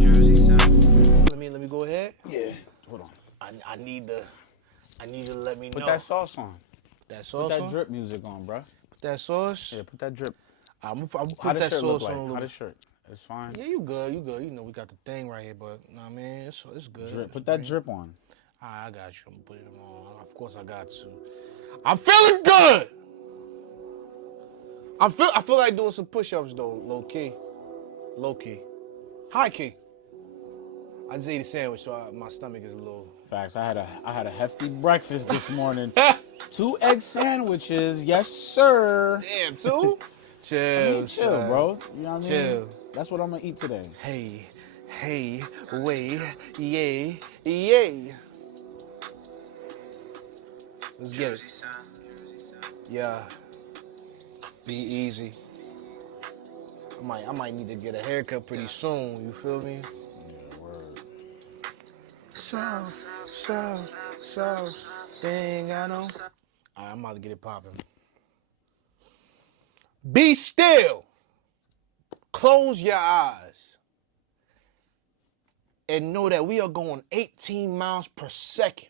Let me go ahead. Yeah. Hold on. I need to let me know. Put that sauce on. That sauce Put that on? drip music on, bro. Put that sauce? Yeah, put that drip. I'm put How that the shirt look sauce like? on a little How the bit. shirt? It's fine. Yeah, you good. You good. You know we got the thing right here, but nah, man, it's good. Drip. Put that drip on. Alright, I got you. I'm gonna put it on. Of course I got to. I'm feeling good. I feel like doing some push-ups though, low key. Low key. High key. I just ate a sandwich, so my stomach is a little. Facts. I had a hefty breakfast this morning. 2 egg sandwiches, yes sir. Damn, two? Chill, I mean, chill, bro. You know what I mean? Chill. That's what I'm gonna eat today. Hey, wait, yay. Let's get it. Yeah. Be easy. I might need to get a haircut pretty soon. You feel me? Yeah, word. So, thing I know. All right, I'm about to get it popping. Be still. Close your eyes. And know that we are going 18 miles per second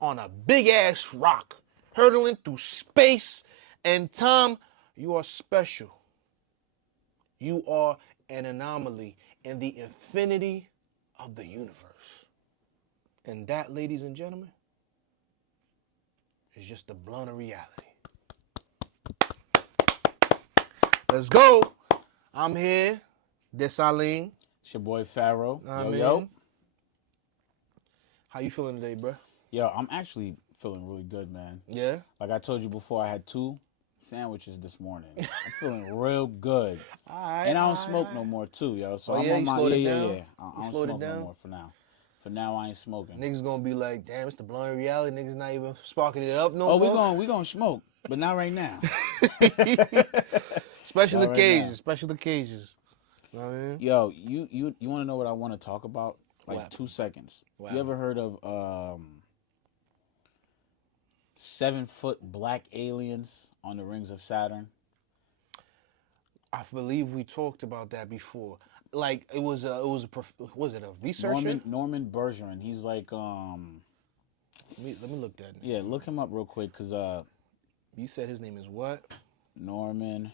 on a big ass rock, hurtling through space and time. You are special. You are an anomaly in the infinity of the universe. And that, ladies and gentlemen, is just the blunt of reality. Let's go. I'm here. Desaline. It's your boy Pharaoh. Yo. Yo. How you feeling today, bro? Yo, I'm actually feeling really good, man. Yeah? Like I told you before, I had 2 sandwiches this morning. I'm feeling real good. And I don't smoke no more too, yo. So I'm on my slowed it down? I don't smoke no more for now. For now, I ain't smoking. Niggas gonna be like, damn, it's the blunt of reality. Niggas not even sparking it up no more. Oh, we gonna smoke, but not right now. Special Not occasions. right Special occasions. You know what I mean? Yo, you want to know what I want to talk about? Like What? 2 seconds. What? You ever heard of 7-foot black aliens on the rings of Saturn? I believe we talked about that before. Like was it a researcher? Norman Bergeron. He's like Let me look that. Yeah, look him up real quick, cause You said his name is what? Norman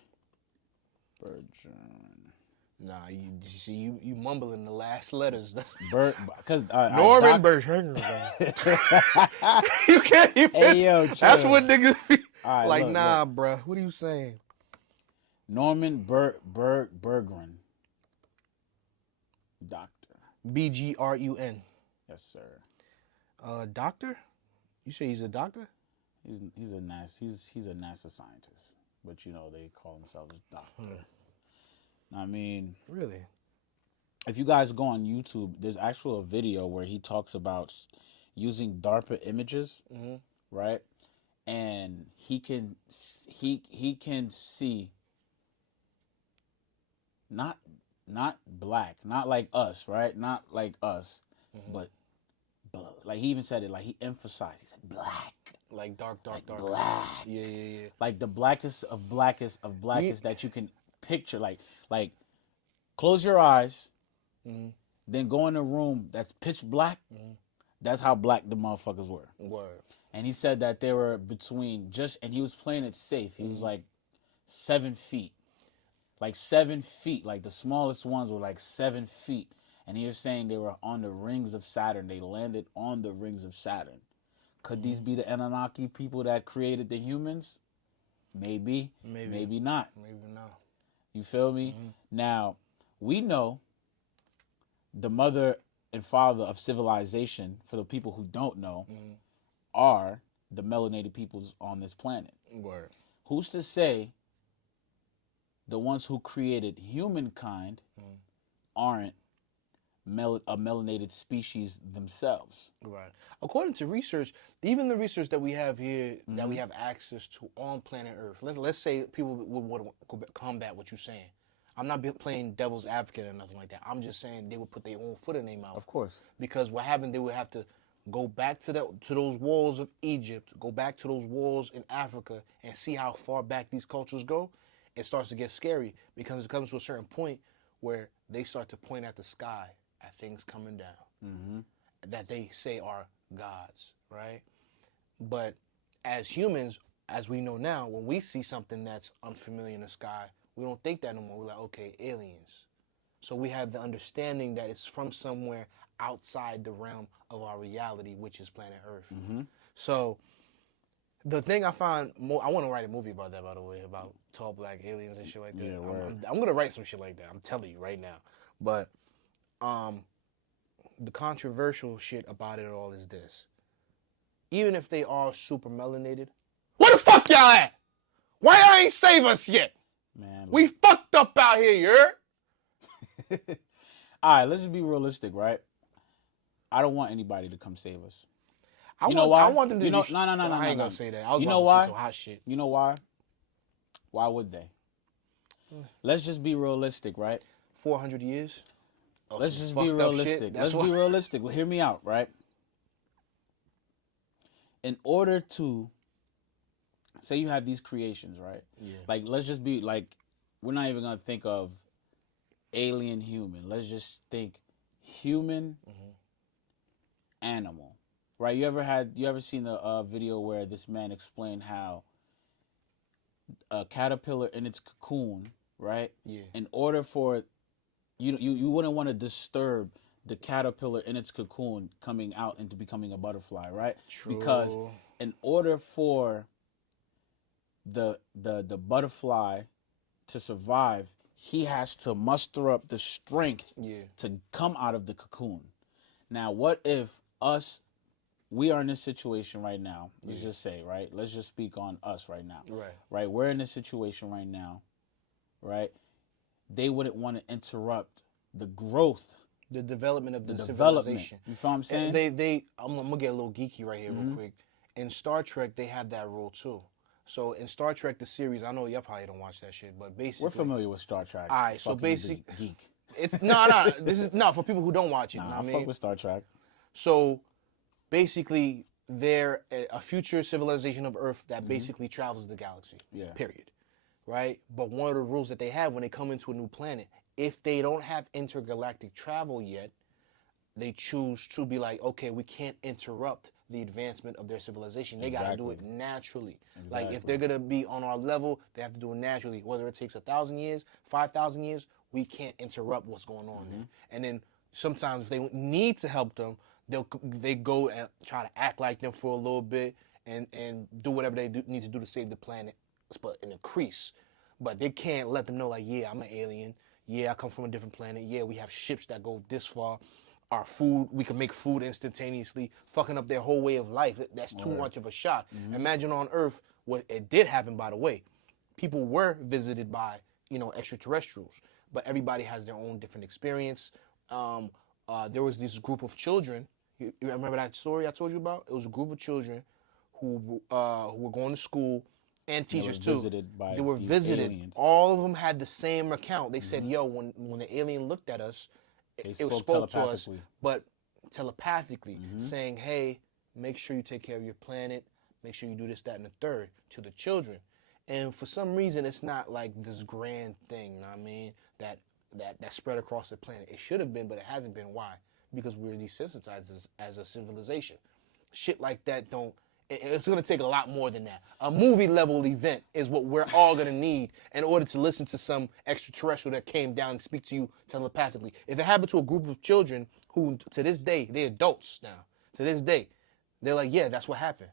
Bergeron. Nah, you see you mumbling the last letters. Because Norman Bergeron. You can't even. Hey, yo, that's chill. what niggas be Right, like. look, Nah, look. bruh. What are you saying? Norman Bergrun. Doctor. BGRUN. Yes, sir. Doctor? You say he's a doctor? He's a NASA scientist, but you know they call themselves doctor. I mean, Really? if you guys go on YouTube, there's actually a video where he talks about using DARPA images, right? And he can see not black, not like us, right? Not like us, but like he even said it, like he emphasized, he said black. Like dark. Black. Yeah. Like the blackest of blackest that you can picture. Like close your eyes, then go in a room that's pitch black. That's how black the motherfuckers were. Word. And he said that they were between and he was playing it safe. He was like 7 feet. Like 7 feet. Like the smallest ones were like 7 feet. And he was saying they were on the rings of Saturn. They landed on the rings of Saturn. Could these be the Anunnaki people that created the humans? Maybe. Maybe not. Maybe not. You feel me? Now, we know the mother and father of civilization, for the people who don't know, are the melanated peoples on this planet. Word. Who's to say the ones who created humankind aren't a melanated species themselves? Right. According to research, even the research that we have here, that we have access to on planet Earth, let's say people would want to combat what you're saying. I'm not playing devil's advocate or nothing like that. I'm just saying they would put their own foot in their mouth. Of course. Because what happened, they would have to go back to those walls of Egypt, go back to those walls in Africa, and see how far back these cultures go. It starts to get scary because it comes to a certain point where they start to point at the sky at things coming down Mm-hmm. that they say are gods, right? But as humans, as we know now, when we see something that's unfamiliar in the sky, we don't think that no more. We're like, okay, aliens. So we have the understanding that it's from somewhere outside the realm of our reality, which is planet Earth. Mm-hmm. So the thing I find, I want to write a movie about that, by the way, about tall black aliens and shit like that. Yeah, I'm going to write some shit like that. I'm telling you right now. But the controversial shit about it all is this. Even if they are super melanated, where the fuck y'all at? Why y'all ain't save us yet? Man, We fucked up out here, you heard? all right, let's just be realistic, right? I don't want anybody to come save us. I know why? I want them to You know, be... no. I ain't no. gonna say that. I was You about know to why? say some hot shit. You know why? Why would they? Let's just be realistic, right? 400 years? of Let's some just fucked be up realistic. shit. Let's be realistic. Well, hear me out, right? In order to say you have these creations, right? Yeah. Like, let's just be like, we're not even gonna think of alien human. Let's just think human animal, right? You ever seen the video where this man explained how a caterpillar in its cocoon, right? Yeah. In order for you wouldn't want to disturb the caterpillar in its cocoon coming out into becoming a butterfly, right? True. Because in order for the butterfly to survive, he has to muster up the strength to come out of the cocoon. Now, what if we are in this situation right now, let's just say, right? Let's just speak on us right now. Right? We're in this situation right now, right? They wouldn't want to interrupt the growth, the development of the development. civilization. You feel what I'm saying? I'm gonna get a little geeky right here real quick. In Star Trek, they have that rule too. So in Star Trek, the series, I know y'all probably don't watch that shit, but basically... We're familiar with Star Trek. All right, so basically... Geek. It's this is for people who don't watch it. Nah, you know I what I fuck mean? with Star Trek. So basically, they're a future civilization of Earth that basically travels the galaxy. Yeah. Period. Right? But one of the rules that they have when they come into a new planet, if they don't have intergalactic travel yet, they choose to be like, okay, we can't interrupt the advancement of their civilization. They got to do it naturally. Like, if they're going to be on our level, they have to do it naturally. Whether it takes 1,000 years, 5,000 years, we can't interrupt what's going on there. And then sometimes if they need to help them, they go and try to act like them for a little bit and do whatever they need to do to save the planet, but in a crease. But they can't let them know, like, yeah, I'm an alien. Yeah, I come from a different planet. Yeah, we have ships that go this far. Our food, we can make food instantaneously, fucking up their whole way of life. That's too much of a shot. Imagine on Earth, what it did happen, by the way. People were visited by, extraterrestrials, but everybody has their own different experience. There was this group of children. You remember that story I told you about? It was a group of children who were going to school, and teachers too. They were visited. Aliens. All of them had the same account. They said, "Yo, when the alien looked at us, it spoke to us, but telepathically, saying, hey, make sure you take care of your planet. Make sure you do this, that, and the third to the children." And for some reason, it's not like this grand thing. You know what I mean? That spread across the planet. It should have been, but it hasn't been. Why? Because we're desensitized as a civilization. Shit like that don't. It's going to take a lot more than that. A movie level event is what we're all going to need in order to listen to some extraterrestrial that came down and speak to you telepathically. If it happened to a group of children who, to this day, they're adults now. To this day, they're like, yeah, that's what happened.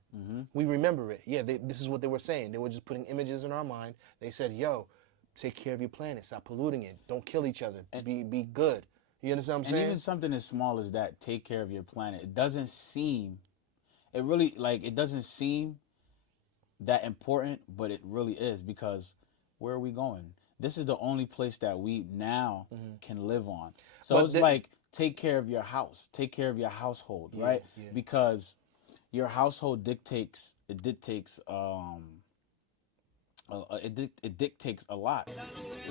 We remember it. Yeah, this is what they were saying. They were just putting images in our mind. They said, yo, take care of your planet. Stop polluting it. Don't kill each other. Be good. You understand what I'm saying? And even something as small as that, take care of your planet. It doesn't seem... It doesn't seem that important, but it really is, because where are we going? This is the only place that we now can live on. So but it's take care of your house, take care of your household, right? Yeah. Because your household dictates it dictates a lot.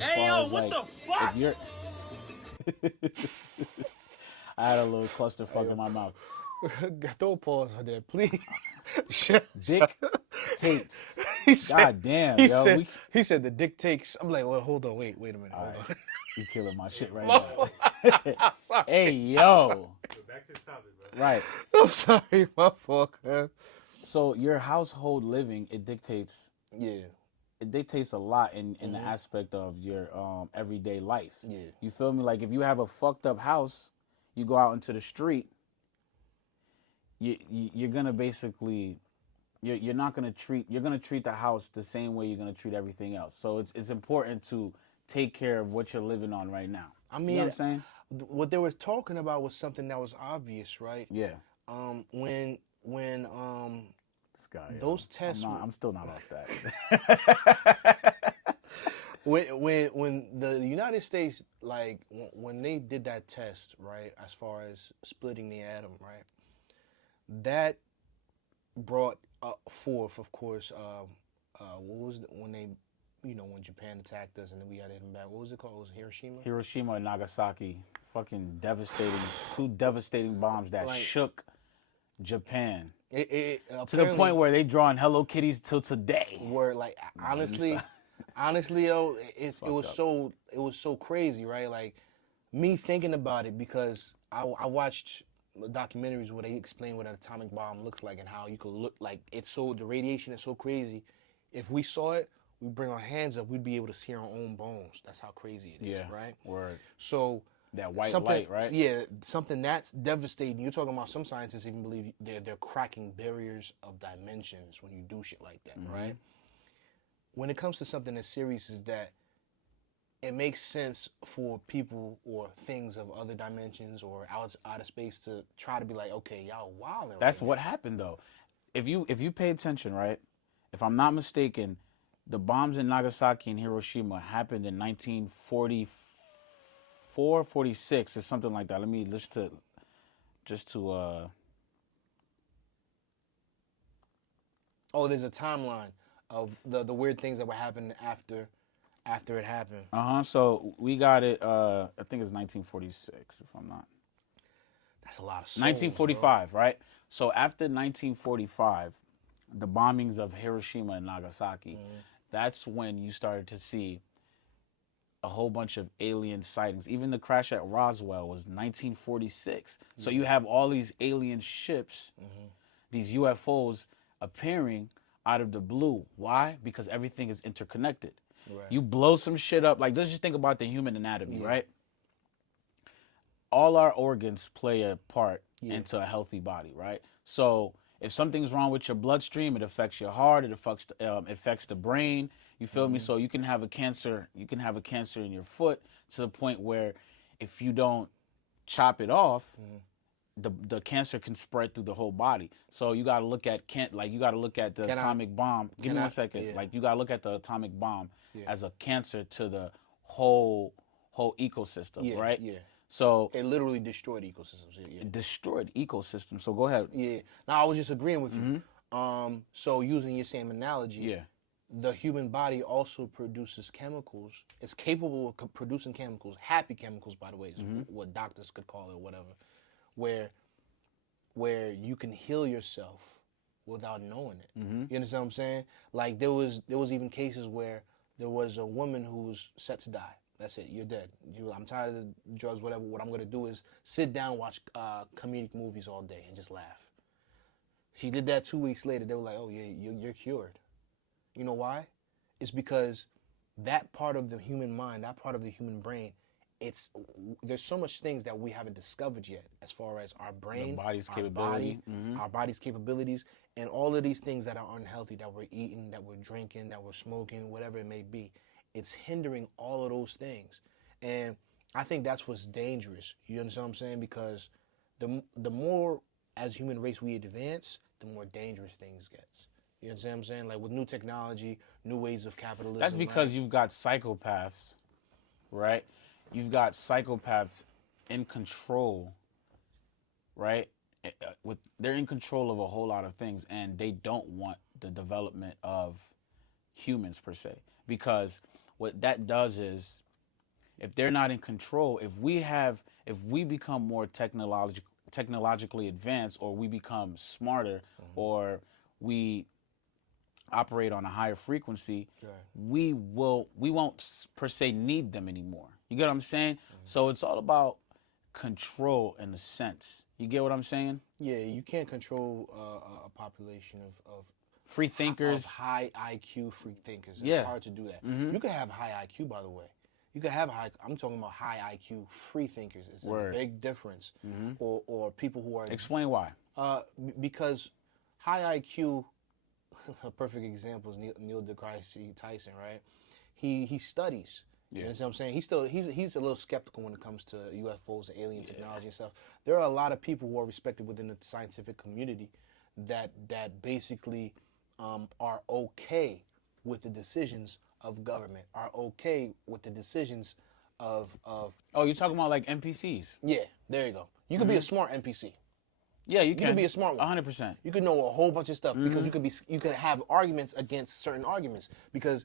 Hey yo, what the fuck? If you're I had a little clusterfuck in my mouth. Throw a pause on there, please. Dictates. God damn, he said the dictates. I'm like, well, hold on, wait a minute. Hold on. You killing my shit right now. I'm sorry. Hey, yo. So back to the topic, bro. Right. I'm sorry, my fault, cuz. So your household living, it dictates Yeah. a lot in the aspect of your everyday life. Yeah. You feel me? Like if you have a fucked up house, you go out into the street, you're gonna basically you're not gonna treat the house the same way you're gonna treat everything else. So it's important to take care of what you're living on right now. I mean, you know what I'm saying? What they were talking about was something that was obvious, right? Yeah. When This guy. those tests, I'm still not off that. when the United States, like when they did that test, right, as far as splitting the atom, right, that brought forth, of course, what was when they, when Japan attacked us and then we had to hit them back. What was it called? It was Hiroshima. Hiroshima and Nagasaki, fucking devastating, two devastating bombs that shook Japan to the point where they drawing Hello Kitties till today. Where like honestly, yo, it was so crazy, right? Like me thinking about it because I watched documentaries where they explain what an atomic bomb looks like and how you could look like the radiation is so crazy. If we saw it, we bring our hands up, we'd be able to see our own bones. That's how crazy it is, right? Word. So that white light, right? Yeah, something that's devastating. You're talking about some scientists even believe they're cracking barriers of dimensions when you do shit like that, right? When it comes to something as serious as that, it makes sense for people or things of other dimensions or out of space to try to be like, okay, y'all wilding. That's what happened though. If you pay attention, right? If I'm not mistaken, the bombs in Nagasaki and Hiroshima happened in 1944, 46 or something like that. Let me just to Oh, there's a timeline of the weird things that were happening after it happened. So we got it. I think it's 1946, if I'm not. That's a lot of souls, 1945, bro. Right? So after 1945, the bombings of Hiroshima and Nagasaki, that's when you started to see a whole bunch of alien sightings. Even the crash at Roswell was 1946. So you have all these alien ships, these UFOs appearing out of the blue. Why? Because everything is interconnected. Right. You blow some shit up. Like, let's just think about the human anatomy, right? All our organs play a part into a healthy body, right? So if something's wrong with your bloodstream, it affects your heart, it affects the brain. You feel me? So you can have a cancer. You can have a cancer in your foot to the point where if you don't chop it off, the cancer can spread through the whole body. So you got to look at the atomic bomb. Give me 1 second. Yeah. Like you got to look at the atomic bomb as a cancer to the whole ecosystem, right? Yeah. So it literally destroyed ecosystems. Yeah. It destroyed ecosystems. So go ahead. Yeah. Now I was just agreeing with you. So using your same analogy, the human body also produces chemicals. It's capable of producing chemicals, happy chemicals, by the way, is what doctors could call it, or whatever, where you can heal yourself without knowing it. You understand what I'm saying? Like there was even cases where there was a woman who was set to die. That's it. You're dead. I'm tired of the drugs, whatever. What I'm going to do is sit down, watch comedic movies all day, and just laugh. She did that 2 weeks later. They were like, oh, yeah, you're cured. You know why? It's because that part of the human mind, that part of the human brain, there's so much things that we haven't discovered yet as far as our brain, the body's our capability, our body's capabilities, and all of these things that are unhealthy, that we're eating, that we're drinking, that we're smoking, whatever it may be. It's hindering all of those things. And I think that's what's dangerous. You understand what I'm saying? Because the more as human race we advance, the more dangerous things gets. You understand what I'm saying? Like with new technology, new ways of capitalism. That's because you've got psychopaths, right? You've got psychopaths in control, right? They're in control of a whole lot of things, and they don't want the development of humans per se. Because what that does is, if they're not in control, if we become more technologically advanced, or we become smarter, or we operate on a higher frequency, we won't per se need them anymore. You get what I'm saying? So it's all about control in a sense. You get what I'm saying? Yeah, you can't control a population of Free thinkers. of high IQ free thinkers. It's Yeah. hard to do that. Mhm. You can have high IQ, by the way. You can have high. I'm talking about high IQ free thinkers. It's Word. a big difference. Mhm. Or people who are Explain why. because high IQ. A perfect example is Neil deGrasse Tyson, right? He studies. You understand what I'm saying? He's a little skeptical when it comes to UFOs and alien technology and stuff. There are a lot of people who are respected within the scientific community that basically are okay with the decisions of government, are okay with the decisions of Oh, you're talking about like NPCs? yeah, there you go. You could be a smart NPC. Yeah, you You could be a smart one. 100%. You could know a whole bunch of stuff because you could have arguments against certain arguments. Because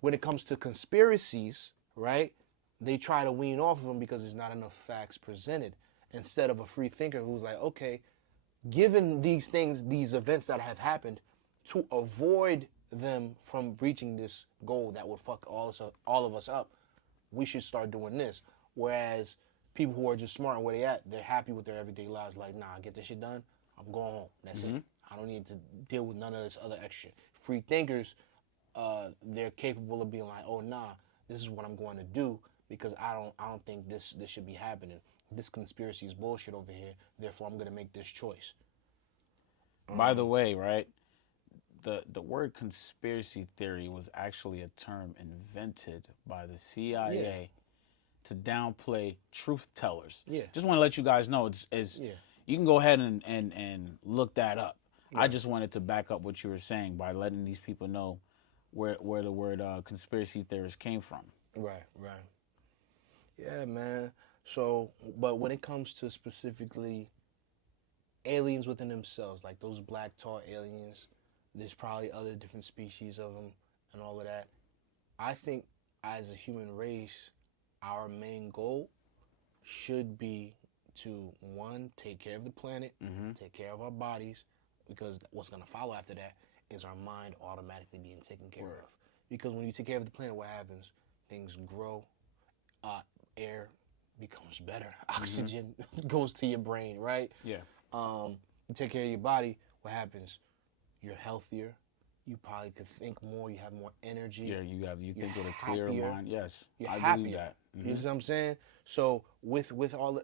when it comes to conspiracies, right, they try to wean off of them because there's not enough facts presented. Instead of a free thinker who's like, okay, given these things, these events that have happened, to avoid them from reaching this goal that would fuck all of us up, we should start doing this. Whereas people who are just smart and where they at, they're happy with their everyday lives. Like, nah, get this shit done. I'm going home. That's it. I don't need to deal with none of this other extra. Free thinkers, they're capable of being like, oh nah, this is what I'm going to do because I don't think this should be happening. This conspiracy is bullshit over here. Therefore, I'm gonna make this choice. By the way, right, the word conspiracy theory was actually a term invented by the CIA to downplay truth tellers. Yeah. Just want to let you guys know, it's you can go ahead and look that up. Yeah. I just wanted to back up what you were saying by letting these people know where the word conspiracy theorist came from. Right. Yeah, man. So, but when it comes to specifically aliens within themselves, like those black tar aliens, there's probably other different species of them and all of that. I think as a human race, our main goal should be to, one, take care of the planet, take care of our bodies, because what's going to follow after that is our mind automatically being taken care of. Because when you take care of the planet, what happens? Things grow, air becomes better, oxygen goes to your brain, right? Yeah. You take care of your body, what happens? You're healthier. You probably could think more. You have more energy. Yeah, you think You're with a clearer happier. mind. Yes, You're I happier. believe that. You know what I'm saying? So with all,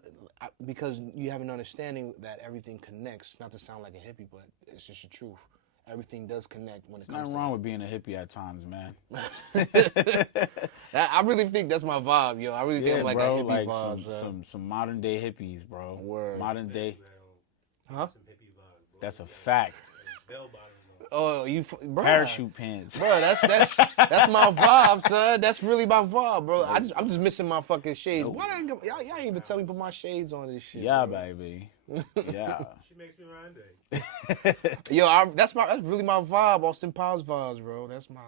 because you have an understanding that everything connects. Not to sound like a hippie, but it's just the truth. Everything does connect when it comes Nothing to wrong with being a hippie at times, man. I really think that's my vibe, yo. I really think I'm like bro, a hippie like vibe. some modern day hippies, bro. Word. Modern day. Huh? That's a fact. Oh, bro. Parachute pants. Bro, that's my vibe, son. That's really my vibe, bro. I'm just missing my fucking shades. Why y'all ain't even tell me to put my shades on this shit? Yeah, bro. baby. Yeah. She makes me run day. Yo, that's really my vibe. Austin Powers vibes, bro. That's my.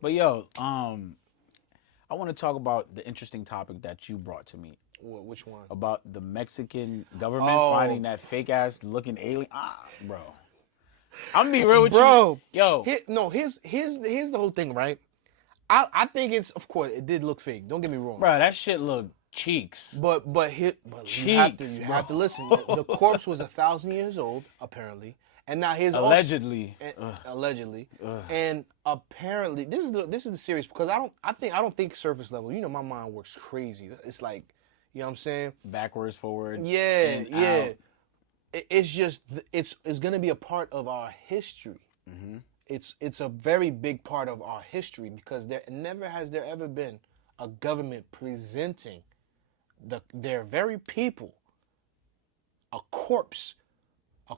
But yo, I want to talk about the interesting topic that you brought to me Which one? about the Mexican government Oh. finding that fake ass looking alien. Bro. I'm gonna be real with Bro, you. Yo. Here's the whole thing, right? I think it's, of course, it did look fake. Don't get me wrong. Bro, that shit look cheeks. But you have to listen. The corpse was 1,000 years old, apparently, and now his Allegedly. allegedly, and apparently this is the serious, because I don't think surface level. You know, my mind works crazy. It's like, you know what I'm saying? Backwards, forward. Yeah. out. It's just it's going to be a part of our history. Mm-hmm. It's a very big part of our history, because there never has there ever been a government presenting their very people a corpse. You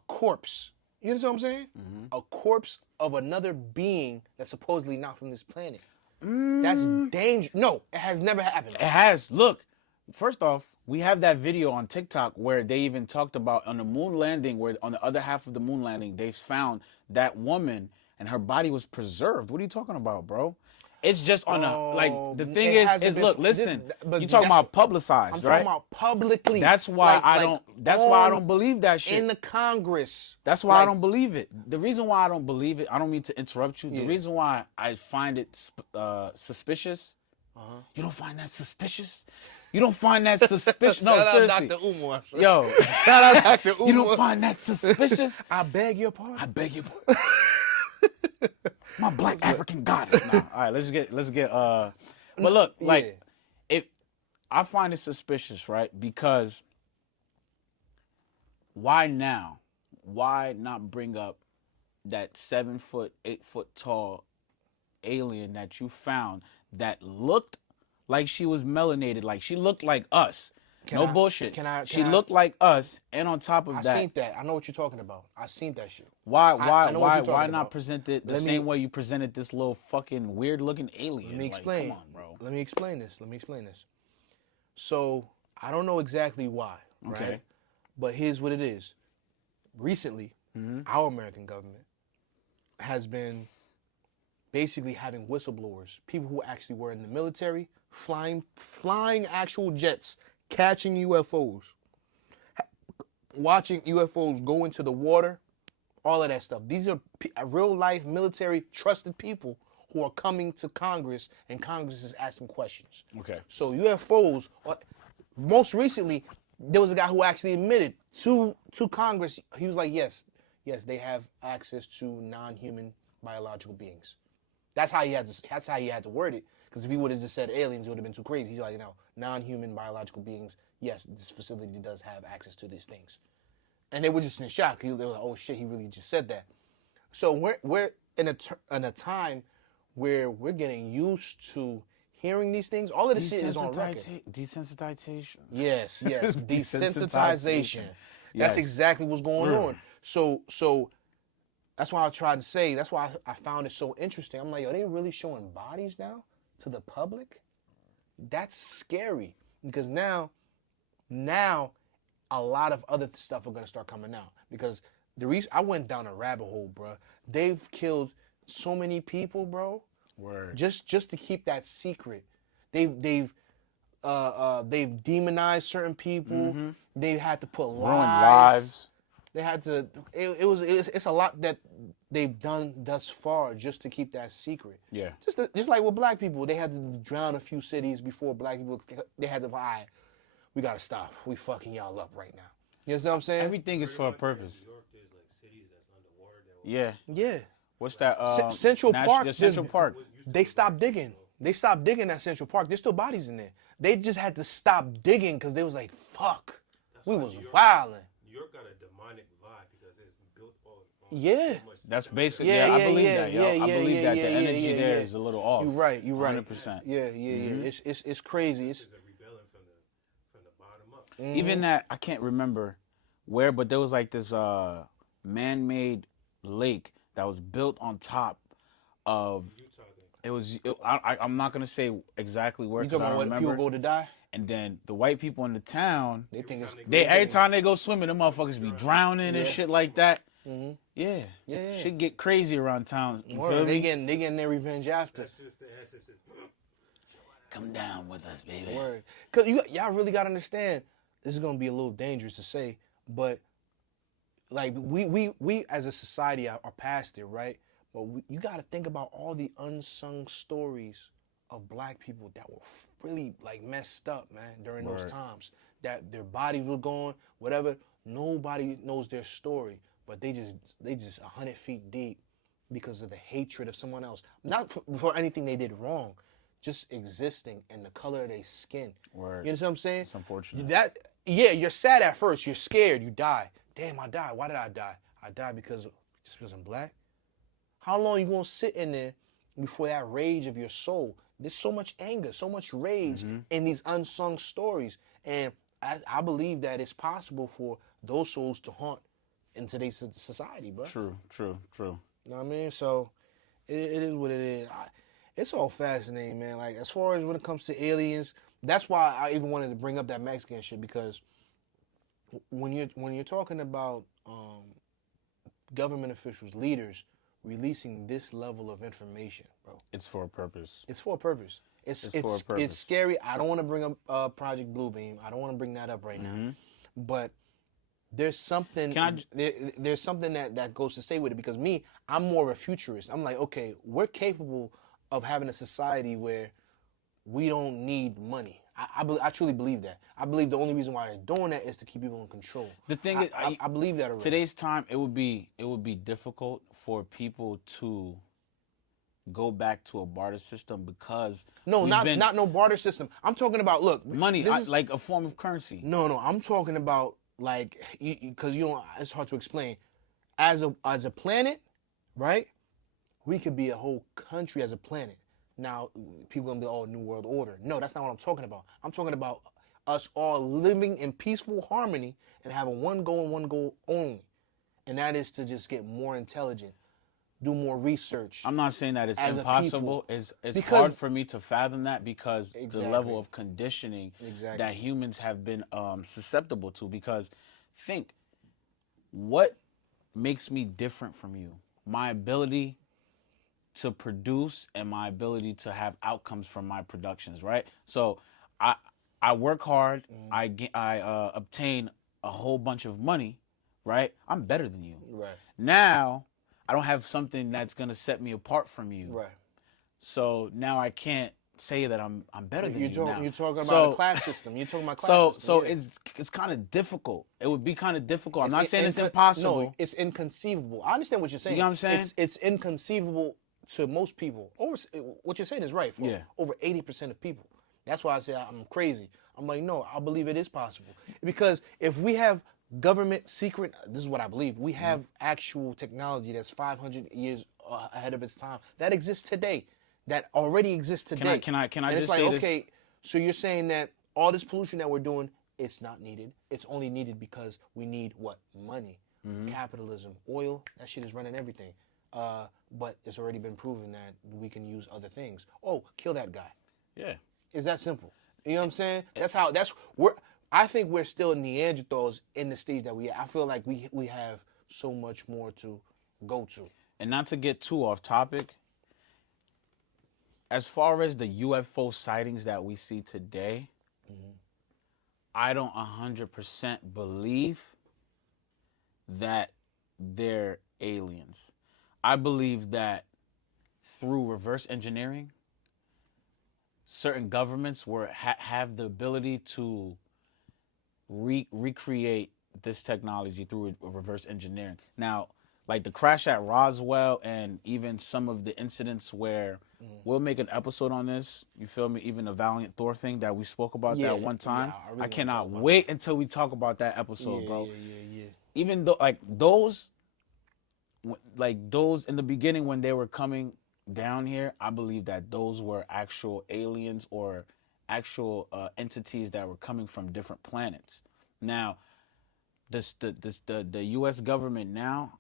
understand what I'm saying? Mm-hmm. A corpse of another being that's supposedly not from this planet. That's dangerous. No, it has never happened. It has. Look, first off, we have that video on TikTok where they even talked about on the moon landing, where on the other half of the moon landing, they found that woman and her body was preserved. What are you talking about, bro? It's just on the thing is look, listen, you talking about publicized, I'm right? talking about publicly. That's why why I don't believe that shit. In the Congress. That's why I don't believe it. The reason why I don't believe it, I don't mean to interrupt you. The reason why I find it suspicious, you don't find that suspicious? You don't find that suspicious? No, Shout out seriously. Dr. Umar. Son. Yo, Shout out Dr. Umar. you don't find that suspicious? I beg your pardon. I beg your pardon. My black African goddess. Nah. All right, let's get. But look, like, I find it suspicious, right? Because why now? Why not bring up that 7 foot, 8 foot tall alien that you found that looked like she was melanated, like she looked like us? No bullshit. She looked like us, and on top of that, I seen that. I know what you're talking about. I seen that shit. Why about. not present it the same way you presented this little fucking weird looking alien? Let me explain. Come on, bro. Let me explain this. So I don't know exactly why, right? Okay. But here's what it is. Recently, our American government has been basically having whistleblowers, people who actually were in the military, flying actual jets, catching UFOs, watching UFOs go into the water, all of that stuff. These are real life military trusted people who are coming to Congress, and Congress is asking questions. Okay. So UFOs, most recently, there was a guy who actually admitted to Congress, he was like, yes, they have access to non-human biological beings. That's how he had to word it. Because if he would have just said aliens, it would have been too crazy. He's like, non-human biological beings. Yes, this facility does have access to these things. And they were just in shock. They were like, oh shit, he really just said that. So we're in a time where we're getting used to hearing these things. All of this shit is on record. Desensitization. Yes. Desensitization. That's exactly what's going on. So that's why I tried to say, that's why I found it so interesting. I'm like, are they really showing bodies now to the public? That's scary. Because now a lot of other stuff are going to start coming out. Because the reason I went down a rabbit hole, bro. They've killed so many people, bro. Word. Just to keep that secret. They've demonized certain people. They've had to put lies. They had to. It's a lot that they've done thus far just to keep that secret. Yeah. Just like with black people, they had to drown a few cities before black people. They had to. We gotta stop. We fucking y'all up right now. You know what I'm saying? Everything is for a purpose. New York, there's like cities that's underwater. Yeah. What's that? Central Park. The Central Park. They stopped digging. They stopped digging at Central Park. There's still bodies in there. They just had to stop digging because they was like, fuck. We was wilding. New York got a demonic vibe because it's built on Yeah. so much That's basic. Yeah, I believe yeah, that, yo. yeah, I believe that the yeah, energy yeah, there yeah. is a little off. You're right. 100%. Yeah. It's crazy. It's It's a rebellion from the bottom up. Even that, I can't remember where, but there was like this man-made lake that was built on top of. I'm not gonna say exactly where. You talking about where people go to die? And then the white people in the town, They think it's every time they go swimming, them motherfuckers be drowning and shit like that. Yeah. Shit get crazy around town. You feel They me? getting their revenge after. That's just the essence. Come down with us, baby. Word. Cause y'all really gotta understand. This is gonna be a little dangerous to say, but like we as a society are past it, right? But you gotta think about all the unsung stories of black people that were really like messed up, man, during those times. That their bodies were gone, whatever. Nobody knows their story, but they just 100 feet deep because of the hatred of someone else. Not for anything they did wrong, just existing and the color of their skin. Word. You know what I'm saying? It's unfortunate. You're sad at first. You're scared. You die. Damn, I died. Why did I die? I died because I'm black. How long you gonna sit in there before that rage of your soul? There's so much anger, so much rage in these unsung stories, and I believe that it's possible for those souls to haunt in today's society, bro. True. You know what I mean? So it is what it is. It's all fascinating, man. Like as far as when it comes to aliens, that's why I even wanted to bring up that Mexican shit, because when you're talking about government officials, leaders releasing this level of information, bro, It's for a purpose. it's for a purpose. It's for a purpose. It's scary. I don't want to bring up Project Bluebeam. I don't want to bring that up right now, but there's something. There's something that goes to say with it, because I'm more of a futurist. I'm like, okay, we're capable of having a society where we don't need money. I truly believe that. I believe the only reason why they're doing that is to keep people in control. The thing is, I believe that already. Today's time, it would be difficult for people to go back to a barter system because not no barter system. I'm talking about money, like a form of currency. No, I'm talking about like because it's hard to explain. As a planet, right? We could be a whole country as a planet. Now, people gonna be, oh, New World Order. No, that's not what I'm talking about. I'm talking about us all living in peaceful harmony and having one goal and one goal only. And that is to just get more intelligent, do more research. I'm not saying that it's impossible. It's because, hard for me to fathom that because the level of conditioning that humans have been susceptible to. Because think, what makes me different from you? My ability to produce and my ability to have outcomes from my productions, right? So I work hard, I obtain a whole bunch of money, right? I'm better than you. Right. Now I don't have something that's gonna set me apart from you. Right. So now I can't say that I'm better than you now. You're talking about a class system. You're talking about class system. So it's kind of difficult. It would be kind of difficult. I'm not saying it's impossible. No, it's inconceivable. I understand what you're saying. You know what I'm saying? It's inconceivable to most people. What you're saying is right for over 80% of people. That's why I say I'm crazy. I'm like, no, I believe it is possible. Because if we have government secret, this is what I believe, we have actual technology that's 500 years ahead of its time. That exists today. That already exists today. Can I and just it's like, say okay, this? so you're saying that all this pollution that we're doing, it's not needed. It's only needed because we need what? Money. Capitalism. Oil, that shit is running everything. But it's already been proven that we can use other things. Oh, kill that guy. Yeah. It's that simple. You know what I'm saying? I think we're still Neanderthals in the stage that we are. I feel like we have so much more to go to. And not to get too off topic, as far as the UFO sightings that we see today, I don't 100% believe that they're aliens. I believe that through reverse engineering, certain governments have the ability to recreate this technology through reverse engineering. Now, like the crash at Roswell and even some of the incidents where we'll make an episode on this, you feel me? Even the Valiant Thor thing that we spoke about that one time. I really I cannot wait until we talk about that episode, bro. Yeah. Even though those in the beginning when they were coming down here, I believe that those were actual aliens or actual entities that were coming from different planets. Now, the U.S. government now,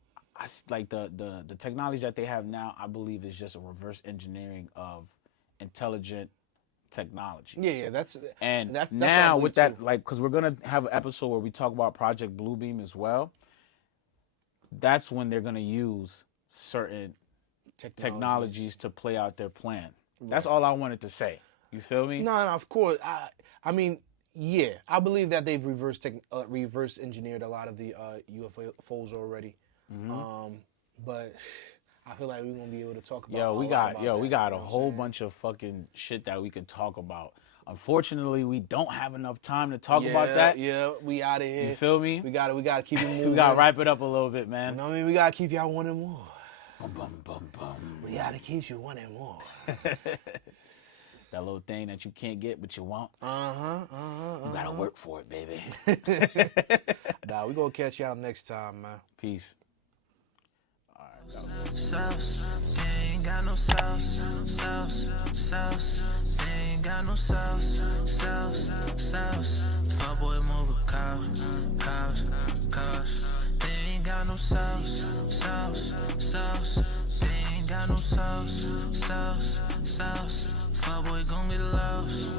the technology that they have now, I believe is just a reverse engineering of intelligent technology. Yeah, that's now with that, too. because we're gonna have an episode where we talk about Project Bluebeam as well. That's when they're gonna use certain technologies to play out their plan. Right. That's all I wanted to say. You feel me? No, of course. I mean, yeah, I believe that they've reverse engineered a lot of the UFOs already. But I feel like we're gonna be able to talk about. We got a whole bunch of fucking shit that we can talk about. Unfortunately, we don't have enough time to talk about that. Yeah, we out of here. You feel me? We gotta keep it moving. We gotta wrap it up a little bit, man. You know what I mean? We gotta keep y'all wanting more. Bum. We gotta keep you wanting more. That little thing that you can't get but you want. You gotta work for it, baby. Nah, we gonna catch y'all next time, man. Peace. All right. Sauce, they ain't got no sauce. They ain't got no sauce. Fuckboy move a cows. They ain't got no sauce. They ain't got no sauce. Fuckboy gon' get lost.